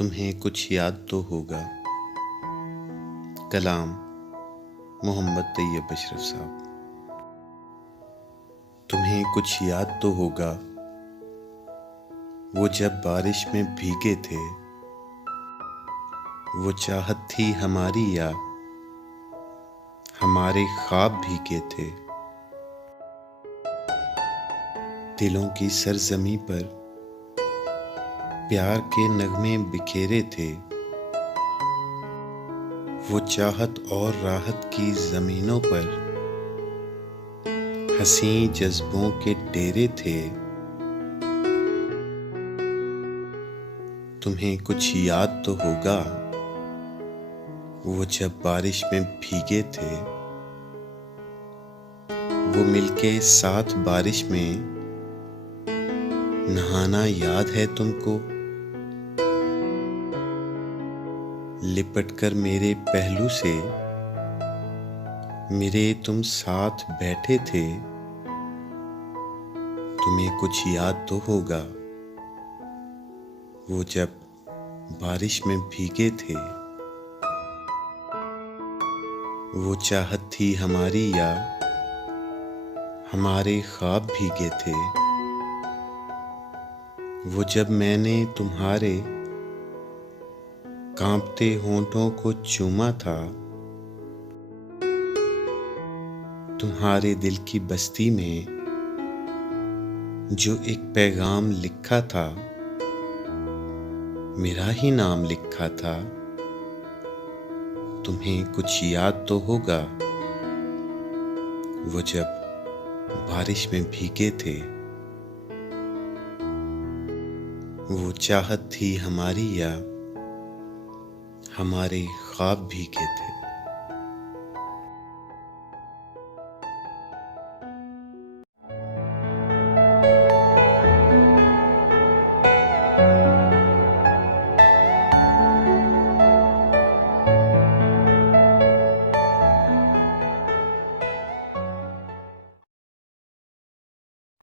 तुम्हें कुछ याद तो होगा। कलाम मोहम्मद तैयब अशरफ साहब। तुम्हें कुछ याद तो होगा, वो जब बारिश में भीगे थे। वो चाहत थी हमारी या हमारे ख्वाब भीगे थे। दिलों की सरजमी पर प्यार के नगमे बिखेरे थे। वो चाहत और राहत की ज़मीनों पर हसीं जज्बों के डेरे थे। तुम्हें कुछ याद तो होगा, वो जब बारिश में भीगे थे। वो मिलके साथ बारिश में नहाना याद है तुमको। लिपट कर मेरे पहलू से मेरे तुम साथ बैठे थे। तुम्हें कुछ याद तो होगा, वो जब बारिश में भीगे थे। वो चाहत थी हमारी या हमारे ख्वाब भीगे थे। वो जब मैंने तुम्हारे कांपते होंठों को चूमा था। तुम्हारे दिल की बस्ती में जो एक पैगाम लिखा था, मेरा ही नाम लिखा था। तुम्हें कुछ याद तो होगा, वो जब बारिश में भीगे थे। वो चाहत थी हमारी या हमारे ख्वाब भीगे थे।